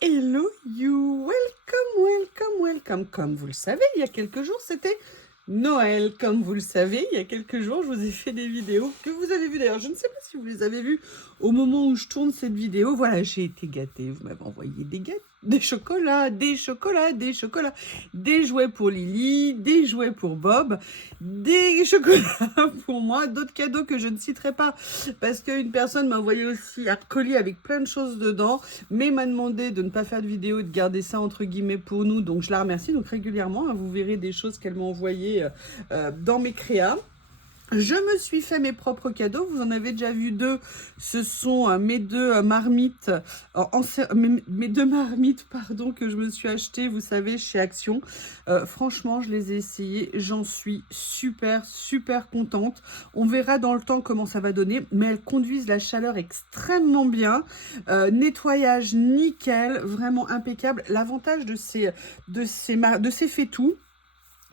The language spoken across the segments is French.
Hello you, welcome. Comme vous le savez, il y a quelques jours, c'était Noël. Comme vous le savez, il y a quelques jours, je vous ai fait des vidéos que vous avez vues d'ailleurs. Je ne sais pas si vous les avez vues au moment où je tourne cette vidéo. Voilà, j'ai été gâtée. Vous m'avez envoyé des gâteaux, des chocolats, des jouets pour Lily, des jouets pour Bob, des chocolats pour moi, d'autres cadeaux que je ne citerai pas parce qu'une personne m'a envoyé aussi un colis avec plein de choses dedans, mais m'a demandé de ne pas faire de vidéo et de garder ça entre guillemets pour nous, donc je la remercie. Donc régulièrement, hein, vous verrez des choses qu'elle m'a envoyées dans mes créas. Je me suis fait mes propres cadeaux, vous en avez déjà vu deux, ce sont mes deux marmites, mes deux marmites pardon, que je me suis achetées, vous savez, chez Action. Franchement, je les ai essayées, j'en suis super contente. On verra dans le temps comment ça va donner, mais elles conduisent la chaleur extrêmement bien. Nettoyage nickel, vraiment impeccable. L'avantage de ces fait-tout,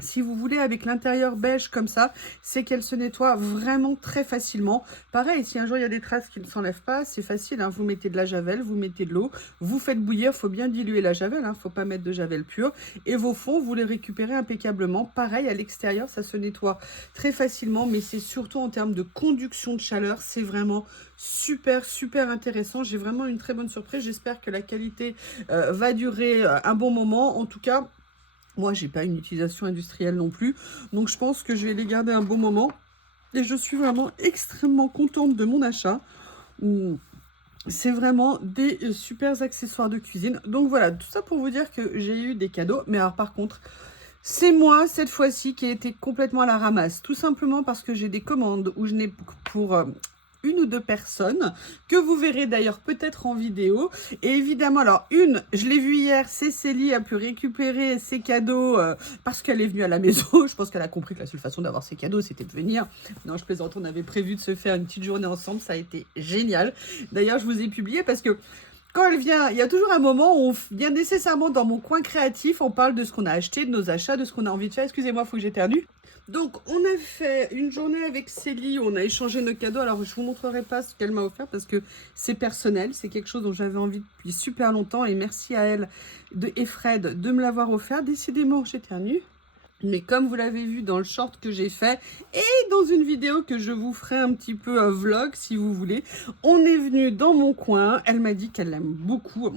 si vous voulez, avec l'intérieur beige comme ça, c'est qu'elle se nettoie vraiment très facilement. Pareil, si un jour il y a des traces qui ne s'enlèvent pas, c'est facile, hein. Vous mettez de la javel, vous mettez de l'eau, vous faites bouillir, il faut bien diluer la javel, hein, faut pas mettre de javel pure. Et vos fonds, vous les récupérez impeccablement. Pareil, à l'extérieur, ça se nettoie très facilement, mais c'est surtout en termes de conduction de chaleur, c'est vraiment super intéressant. J'ai vraiment une très bonne surprise. J'espère que la qualité va durer un bon moment. En tout cas, moi, j'ai pas une utilisation industrielle non plus, donc je pense que je vais les garder un bon moment. Et je suis vraiment extrêmement contente de mon achat. C'est vraiment des super accessoires de cuisine. Donc voilà, tout ça pour vous dire que j'ai eu des cadeaux. Mais alors par contre, c'est moi, cette fois-ci, qui ai été complètement à la ramasse. Tout simplement parce que j'ai des commandes où je n'ai pour une ou deux personnes, que vous verrez d'ailleurs peut-être en vidéo. Et évidemment, alors une, je l'ai vue hier, Cécile a pu récupérer ses cadeaux parce qu'elle est venue à la maison. Je pense qu'elle a compris que la seule façon d'avoir ses cadeaux, c'était de venir. Non, je plaisante, on avait prévu de se faire une petite journée ensemble, ça a été génial. D'ailleurs, je vous ai publié parce que quand elle vient, il y a toujours un moment où on vient nécessairement dans mon coin créatif, on parle de ce qu'on a acheté, de nos achats, de ce qu'on a envie de faire. Excusez-moi, il faut que j'éternue. Donc, on a fait une journée avec Célie, on a échangé nos cadeaux. Alors, je ne vous montrerai pas ce qu'elle m'a offert parce que c'est personnel. C'est quelque chose dont j'avais envie depuis super longtemps. Et merci à elle et Fred de me l'avoir offert. Décidément, j'éternue. Mais comme vous l'avez vu dans le short que j'ai fait et dans une vidéo que je vous ferai un petit peu un vlog si vous voulez, on est venu dans mon coin. Elle m'a dit qu'elle l'aime beaucoup.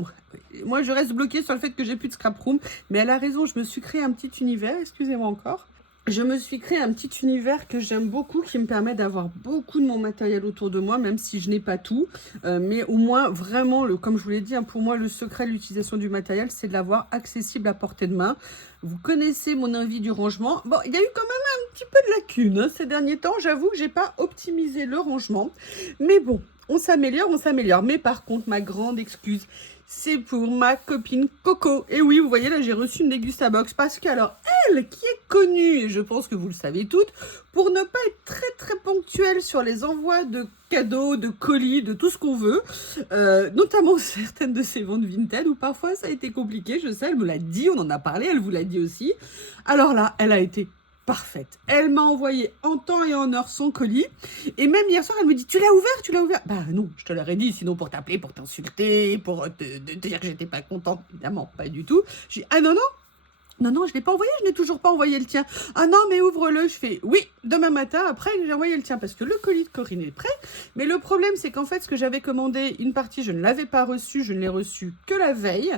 Moi, je reste bloquée sur le fait que j'ai plus de scrap room. Mais elle a raison, je me suis créé un petit univers. Excusez-moi encore. Je me suis créé un petit univers que j'aime beaucoup, qui me permet d'avoir beaucoup de mon matériel autour de moi, même si je n'ai pas tout. Mais au moins, vraiment, comme je vous l'ai dit, hein, pour moi, le secret de l'utilisation du matériel, c'est de l'avoir accessible à portée de main. Vous connaissez mon envie du rangement. Bon, il y a eu quand même un petit peu de lacunes hein, ces derniers temps. J'avoue que j'ai pas optimisé le rangement. Mais bon, on s'améliore. Mais par contre, ma grande excuse, c'est pour ma copine Coco. Et oui, vous voyez, là, j'ai reçu une Dégustabox parce que, alors, elle, qui est connue, et je pense que vous le savez toutes, pour ne pas être très ponctuelle sur les envois de cadeaux, de colis, de tout ce qu'on veut, notamment certaines de ses ventes Vinted, où parfois ça a été compliqué, je sais, elle me l'a dit, on en a parlé, elle vous l'a dit aussi. Alors là, elle a été parfaite. Elle m'a envoyé en temps et en heure son colis. Et même hier soir, elle me dit, tu l'as ouvert? Bah non, je te l'aurais dit, sinon pour t'appeler, pour t'insulter, pour te dire que j'étais pas contente. Évidemment, pas du tout. J'ai dit, ah non, je l'ai pas envoyé, je n'ai toujours pas envoyé le tien. Ah non, mais ouvre-le. Je fais, oui, demain matin, après, j'ai envoyé le tien parce que le colis de Corinne est prêt. Mais le problème, c'est qu'en fait, ce que j'avais commandé, une partie, je ne l'avais pas reçu, je ne l'ai reçu que la veille.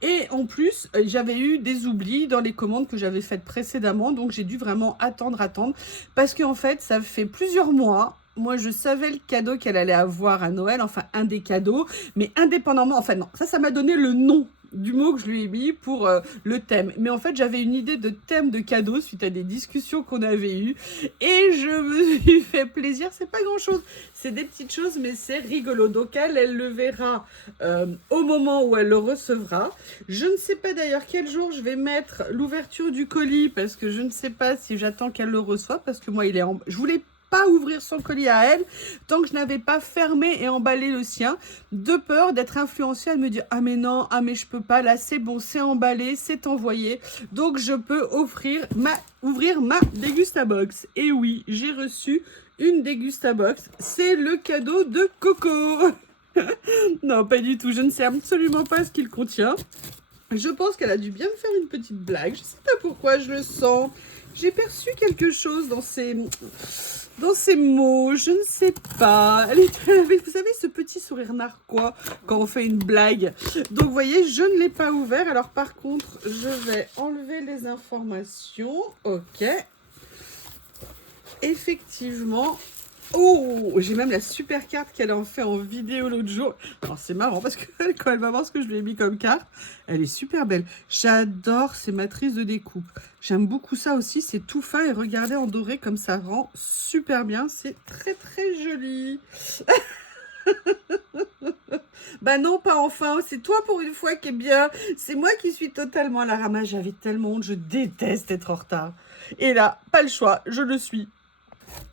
Et en plus, j'avais eu des oublis dans les commandes que j'avais faites précédemment. Donc, j'ai dû vraiment attendre. Parce qu'en fait, ça fait plusieurs mois. Moi, je savais le cadeau qu'elle allait avoir à Noël, enfin, un des cadeaux. Mais indépendamment, enfin, non, ça m'a donné le nom du mot que je lui ai mis pour le thème. Mais en fait, j'avais une idée de thème de cadeau suite à des discussions qu'on avait eues. Et je me suis fait plaisir. C'est pas grand-chose. C'est des petites choses, mais c'est rigolo. Donc, elle le verra au moment où elle le recevra. Je ne sais pas d'ailleurs quel jour je vais mettre l'ouverture du colis parce que je ne sais pas si j'attends qu'elle le reçoive parce que moi, je voulais pas ouvrir son colis à elle tant que je n'avais pas fermé et emballé le sien, de peur d'être influencée. Elle me dit, ah mais non, ah mais je peux pas, là c'est bon, c'est emballé, c'est envoyé, donc je peux ouvrir ma Dégustabox. Et oui, j'ai reçu une Dégustabox, c'est le cadeau de Coco. Non, pas du tout. Je ne sais absolument pas ce qu'il contient. Je pense qu'elle a dû bien me faire une petite blague. Je ne sais pas pourquoi, je le sens. J'ai perçu quelque chose dans ses mots. Je ne sais pas. Elle avait, vous savez, ce petit sourire narquois quand on fait une blague. Donc, vous voyez, je ne l'ai pas ouvert. Alors, par contre, je vais enlever les informations. Ok. Effectivement. Oh, j'ai même la super carte qu'elle a fait en vidéo l'autre jour. Alors c'est marrant parce que quand elle va voir ce que je lui ai mis comme carte, elle est super belle. J'adore ces matrices de découpe. J'aime beaucoup ça aussi, c'est tout fin et regardez en doré comme ça rend super bien. C'est très très joli. Bah non, pas enfin. C'est toi pour une fois qui est bien. C'est moi qui suis totalement à la ramasse. J'avais tellement honte, je déteste être en retard. Et là, pas le choix, je le suis.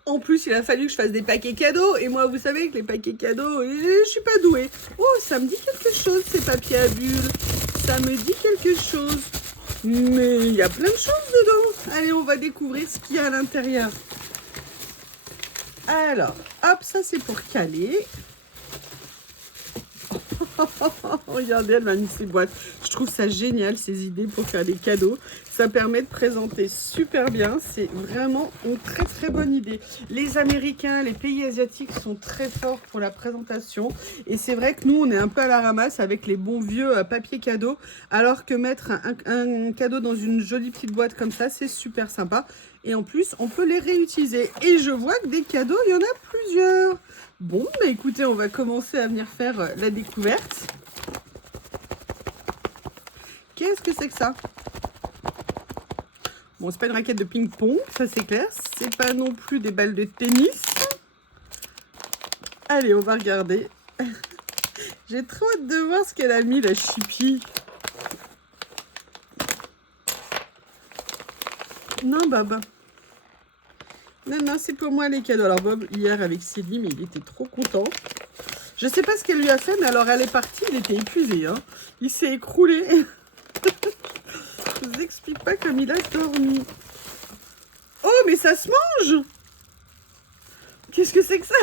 En plus, il a fallu que je fasse des paquets cadeaux. Et moi, vous savez que les paquets cadeaux, je suis pas douée. Oh, ça me dit quelque chose, ces papiers à bulles. Ça me dit quelque chose. Mais il y a plein de choses dedans. Allez, on va découvrir ce qu'il y a à l'intérieur. Alors, hop, ça c'est pour caler. Regardez, elle m'a mis ses boîtes. Je trouve ça génial, ces idées pour faire des cadeaux. Ça permet de présenter super bien. C'est vraiment une très très bonne idée. Les Américains, les pays asiatiques sont très forts pour la présentation. Et c'est vrai que nous, on est un peu à la ramasse avec les bons vieux papiers cadeaux. Alors que mettre un cadeau dans une jolie petite boîte comme ça, c'est super sympa. Et en plus, on peut les réutiliser. Et je vois que des cadeaux, il y en a plusieurs. Bon, bah écoutez, on va commencer à venir faire la découverte. Qu'est-ce que c'est que ça? Bon, c'est pas une raquette de ping-pong, ça c'est clair. C'est pas non plus des balles de tennis. Allez, on va regarder. J'ai trop hâte de voir ce qu'elle a mis, la chipie. Non, Bob. Non, non, c'est pour moi les cadeaux. Alors, Bob, hier avec Céline, mais il était trop content. Je sais pas ce qu'elle lui a fait, mais alors elle est partie, il était épuisé. Hein. Il s'est écroulé. Je vous explique pas comme il a dormi. Oh, mais ça se mange! Qu'est-ce que c'est que ça?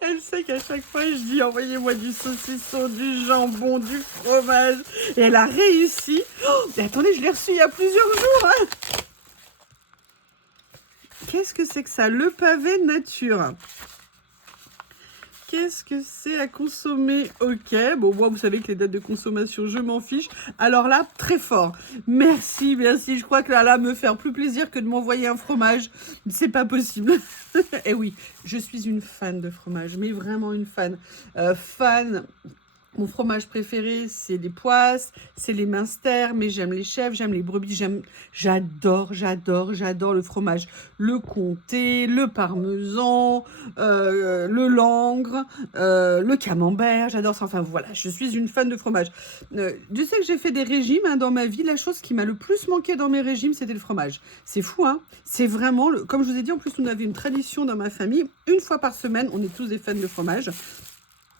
Elle sait qu'à chaque fois, je dis envoyez-moi du saucisson, du jambon, du fromage. Et elle a réussi. Oh, mais attendez, je l'ai reçu il y a plusieurs jours. Hein. Qu'est-ce que c'est que ça? Le pavé nature. Qu'est-ce que c'est à consommer? Ok, bon, moi, vous savez que les dates de consommation, je m'en fiche. Alors là, très fort. Merci, merci. Je crois que là, me faire plus plaisir que de m'envoyer un fromage. C'est pas possible. Et oui, je suis une fan de fromage, mais vraiment une fan. Fan... Mon fromage préféré, c'est les poisses, c'est les Münster, mais j'aime les chèvres, j'aime les brebis, j'adore le fromage. Le comté, le parmesan, le langre, le camembert, j'adore ça. Enfin voilà, je suis une fan de fromage. Je sais que j'ai fait des régimes hein, dans ma vie. La chose qui m'a le plus manqué dans mes régimes, c'était le fromage. C'est fou, hein? C'est vraiment, comme je vous ai dit, en plus, on avait une tradition dans ma famille. Une fois par semaine, on est tous des fans de fromage.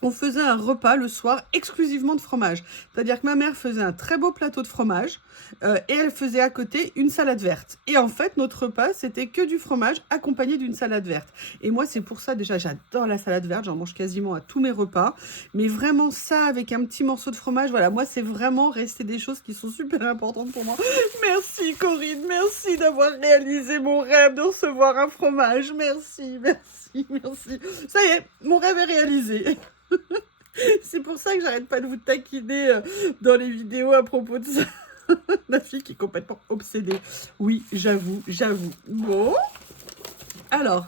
On faisait un repas le soir exclusivement de fromage. C'est-à-dire que ma mère faisait un très beau plateau de fromage et elle faisait à côté une salade verte. Et en fait, notre repas, c'était que du fromage accompagné d'une salade verte. Et moi, c'est pour ça, déjà, j'adore la salade verte. J'en mange quasiment à tous mes repas. Mais vraiment ça, avec un petit morceau de fromage, voilà, moi, c'est vraiment resté des choses qui sont super importantes pour moi. Merci Corinne, merci d'avoir réalisé mon rêve de recevoir un fromage. Merci, merci, merci. Ça y est, mon rêve est réalisé. C'est pour ça que j'arrête pas de vous taquiner dans les vidéos à propos de ça. La fille qui est complètement obsédée. Oui, j'avoue. Bon. Alors.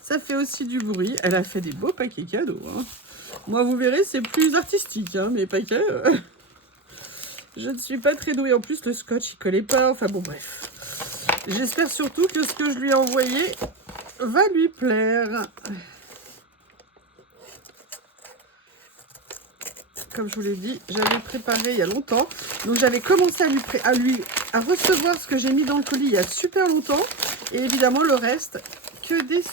Ça fait aussi du bruit. Elle a fait des beaux paquets cadeaux. Hein. Moi, vous verrez, c'est plus artistique, hein, mes paquets. Je ne suis pas très douée. En plus, le scotch, il collait pas. Enfin bon, bref. J'espère surtout que ce que je lui ai envoyé va lui plaire. Comme je vous l'ai dit, j'avais préparé il y a longtemps. Donc j'avais commencé à recevoir ce que j'ai mis dans le colis il y a super longtemps. Et évidemment le reste, que des...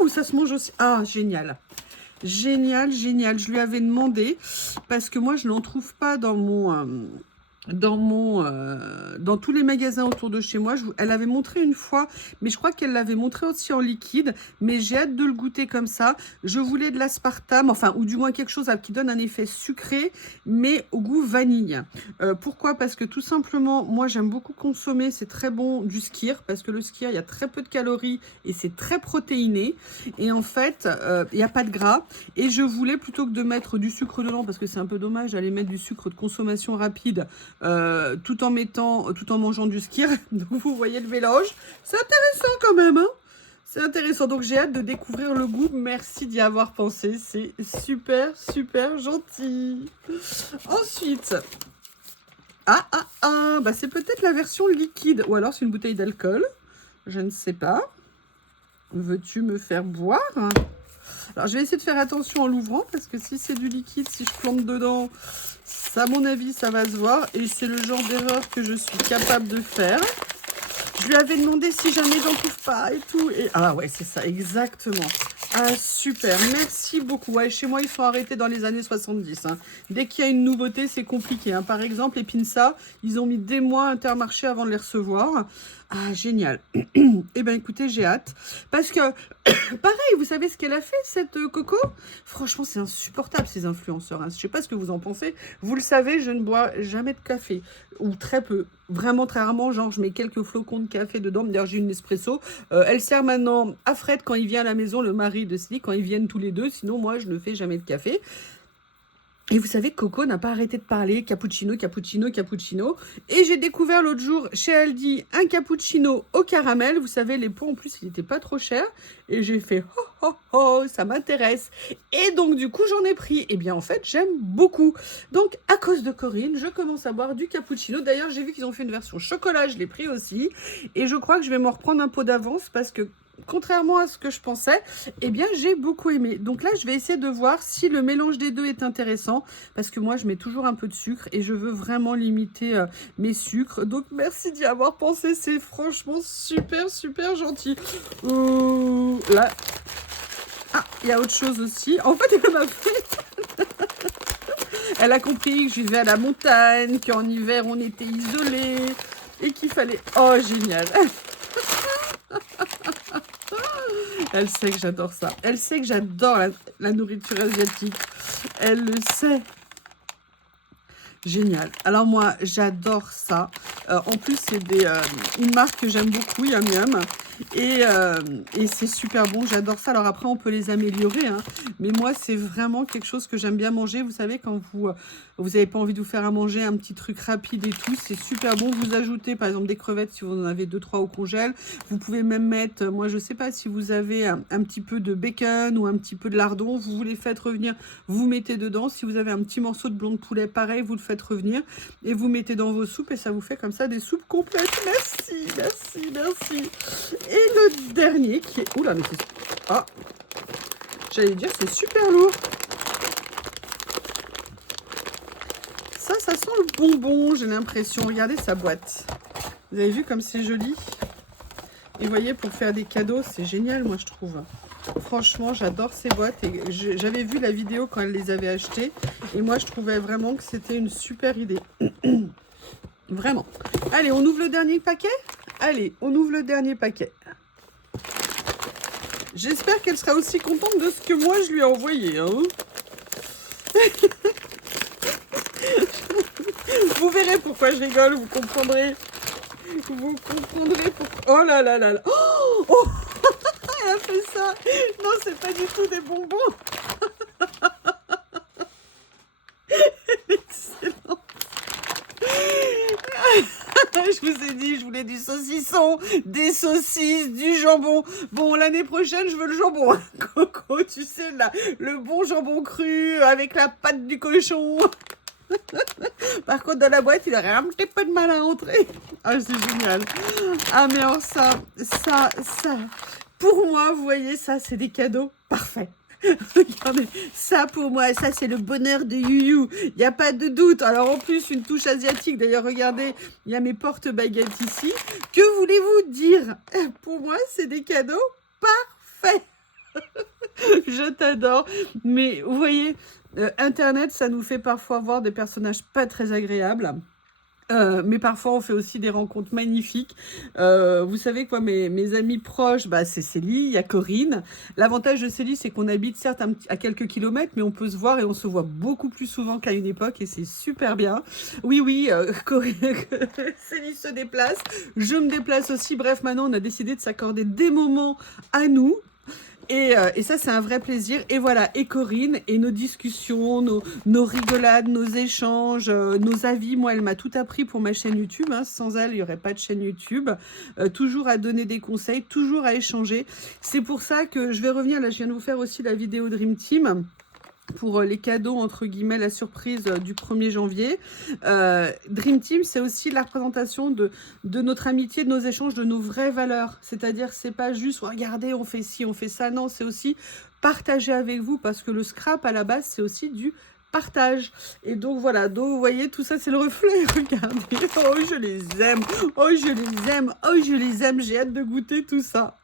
Ouh, ça se mange aussi. Ah, génial. Génial. Je lui avais demandé, parce que moi je n'en trouve pas dans mon... dans tous les magasins autour de chez moi. Elle avait montré une fois, mais je crois qu'elle l'avait montré aussi en liquide. Mais j'ai hâte de le goûter comme ça. Je voulais de l'aspartame, enfin, ou du moins quelque chose qui donne un effet sucré, mais au goût vanille. Pourquoi? Parce que tout simplement, moi, j'aime beaucoup consommer, c'est très bon, du skyr, parce que le skyr, il y a très peu de calories et c'est très protéiné. Et en fait, il n'y a pas de gras. Et je voulais, plutôt que de mettre du sucre dedans, parce que c'est un peu dommage d'aller mettre du sucre de consommation rapide, tout en mangeant du skyr. Donc vous voyez le mélange, c'est intéressant quand même, hein. C'est intéressant, donc j'ai hâte de découvrir le goût. Merci d'y avoir pensé, c'est super super gentil. Ensuite, bah c'est peut-être la version liquide, ou alors c'est une bouteille d'alcool, je ne sais pas. Veux-tu me faire boire? Alors je vais essayer de faire attention en l'ouvrant, parce que si c'est du liquide, si je plante dedans, ça, à mon avis, ça va se voir. Et c'est le genre d'erreur que je suis capable de faire. Je lui avais demandé si jamais j'en trouve pas et tout. Et ah ouais, c'est ça, exactement. Ah, super, merci beaucoup. Ouais, chez moi, ils sont arrêtés dans les années 70. Hein. Dès qu'il y a une nouveauté, c'est compliqué. Hein. Par exemple, les Pinsa, ils ont mis des mois à Intermarché avant de les recevoir. Ah, génial. Eh bien, écoutez, j'ai hâte. Parce que, pareil, vous savez ce qu'elle a fait, cette Coco? Franchement, c'est insupportable, ces influenceurs. Hein. Je ne sais pas ce que vous en pensez. Vous le savez, je ne bois jamais de café. Ou très peu. Vraiment très rarement. Genre, je mets quelques flocons de café dedans. D'ailleurs, j'ai une espresso. Elle sert maintenant à Fred quand il vient à la maison, le mari de Sly, quand ils viennent tous les deux. Sinon, moi, je ne fais jamais de café. Et vous savez, Coco n'a pas arrêté de parler cappuccino, cappuccino, cappuccino. Et j'ai découvert l'autre jour chez Aldi un cappuccino au caramel. Vous savez, les pots en plus, il n'était pas trop cher. Et j'ai fait oh oh oh, ça m'intéresse. Et donc, du coup, j'en ai pris. Et bien, en fait, j'aime beaucoup. Donc, à cause de Corinne, je commence à boire du cappuccino. D'ailleurs, j'ai vu qu'ils ont fait une version chocolat, je l'ai pris aussi. Et je crois que je vais m'en reprendre un pot d'avance parce que, contrairement à ce que je pensais, eh bien, j'ai beaucoup aimé. Donc là, je vais essayer de voir si le mélange des deux est intéressant, parce que moi, je mets toujours un peu de sucre et je veux vraiment limiter mes sucres. Donc, merci d'y avoir pensé. C'est franchement super, super gentil. Là... Ah, il y a autre chose aussi. En fait, elle m'a fait... Elle a compris que je vivais à la montagne, qu'en hiver, on était isolés et qu'il fallait... Oh, génial. Elle sait que j'adore ça. Elle sait que j'adore la nourriture asiatique. Elle le sait. Génial. Alors moi, j'adore ça. En plus, c'est une marque que j'aime beaucoup, Yum Yum. Et c'est super bon, j'adore ça. Alors après, on peut les améliorer. Hein. Mais moi, c'est vraiment quelque chose que j'aime bien manger. Vous savez, quand vous n'avez pas envie de vous faire à manger un petit truc rapide et tout, c'est super bon. Vous ajoutez, par exemple, des crevettes si vous en avez 2-3 au congèle. Vous pouvez même mettre, moi, je sais pas, si vous avez un petit peu de bacon ou un petit peu de lardon, vous les faites revenir, vous mettez dedans. Si vous avez un petit morceau de blanc de poulet, pareil, vous le faites revenir et vous mettez dans vos soupes et ça vous fait comme ça des soupes complètes. Merci, merci, merci. Et le dernier qui est... Oula, mais c'est... Ah, j'allais dire, c'est super lourd. Ça sent le bonbon, j'ai l'impression. Regardez sa boîte. Vous avez vu comme c'est joli? Et vous voyez, pour faire des cadeaux, c'est génial, moi, je trouve. Franchement, j'adore ces boîtes. Et j'avais vu la vidéo quand elle les avait achetées. Et moi, je trouvais vraiment que c'était une super idée. Vraiment. Allez, on ouvre le dernier paquet? Allez, on ouvre le dernier paquet. J'espère qu'elle sera aussi contente de ce que moi je lui ai envoyé. Hein. Vous verrez pourquoi je rigole, vous comprendrez. Vous comprendrez pourquoi. Oh là là là là. Oh, oh elle a fait ça. Non, c'est pas du tout des bonbons. Excellent. Je vous ai dit, je voulais du saucisson, des saucisses, du jambon. Bon, l'année prochaine, je veux le jambon. Coco, tu sais, là, le bon jambon cru avec la pâte du cochon. Par contre, dans la boîte, il aurait un petit peu de mal à entrer. Ah, c'est génial. Ah, mais alors ça. Pour moi, vous voyez, ça, c'est des cadeaux parfaits. Regardez, ça pour moi, ça c'est le bonheur de Yuyu. Il n'y a pas de doute. Alors en plus, une touche asiatique. D'ailleurs, regardez, il y a mes porte-baguettes ici. Que voulez-vous dire? Pour moi, c'est des cadeaux parfaits. Je t'adore. Mais vous voyez, Internet, ça nous fait parfois voir des personnages pas très agréables. Mais parfois, on fait aussi des rencontres magnifiques. Vous savez quoi, mes amis proches, bah, c'est Célie, il y a Corinne. L'avantage de Célie, c'est qu'on habite certes à quelques kilomètres, mais on peut se voir et on se voit beaucoup plus souvent qu'à une époque et c'est super bien. Oui, oui, Corinne, Célie se déplace, je me déplace aussi. Bref, maintenant, on a décidé de s'accorder des moments à nous. Et ça, c'est un vrai plaisir. Et voilà, et Corinne, et nos discussions, nos rigolades, nos échanges, nos avis. Moi, elle m'a tout appris pour ma chaîne YouTube. Hein. Sans elle, il n'y aurait pas de chaîne YouTube. Toujours à donner des conseils, toujours à échanger. C'est pour ça que je vais revenir. Là, je viens de vous faire aussi la vidéo Dream Team pour les cadeaux, entre guillemets, la surprise du 1er janvier. Dream Team, c'est aussi la représentation de notre amitié, de nos échanges, de nos vraies valeurs. C'est-à-dire, c'est pas juste, regardez, on fait ci, on fait ça. Non, c'est aussi partager avec vous, parce que le scrap, à la base, c'est aussi du partage. Et donc, voilà. Donc, vous voyez, tout ça, c'est le reflet. Regardez. Oh, je les aime. Oh, je les aime. Oh, je les aime. J'ai hâte de goûter tout ça.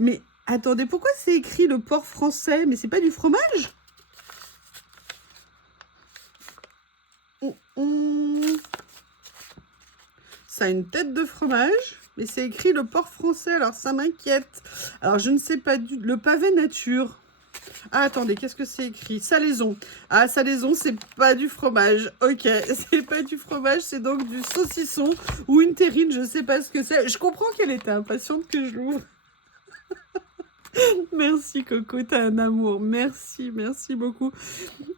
Mais, attendez, pourquoi c'est écrit le porc français? Mais c'est pas du fromage? Ça a une tête de fromage, mais c'est écrit le porc français, alors ça m'inquiète. Alors je ne sais pas le pavé nature. Ah, attendez, qu'est-ce que c'est écrit? Salaison. Ah, salaison, c'est pas du fromage. Ok, c'est pas du fromage, c'est donc du saucisson ou une terrine, je sais pas ce que c'est. Je comprends qu'elle était impatiente que je l'ouvre. Merci Coco, t'as un amour. Merci, merci beaucoup.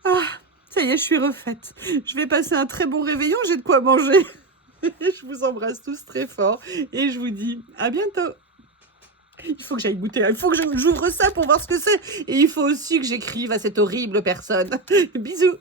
Ah, ça y est, je suis refaite. Je vais passer un très bon réveillon, j'ai de quoi manger. Je vous embrasse tous très fort et je vous dis à bientôt. Il faut que j'aille goûter, il faut que j'ouvre ça pour voir ce que c'est. Et il faut aussi que j'écrive à cette horrible personne. Bisous.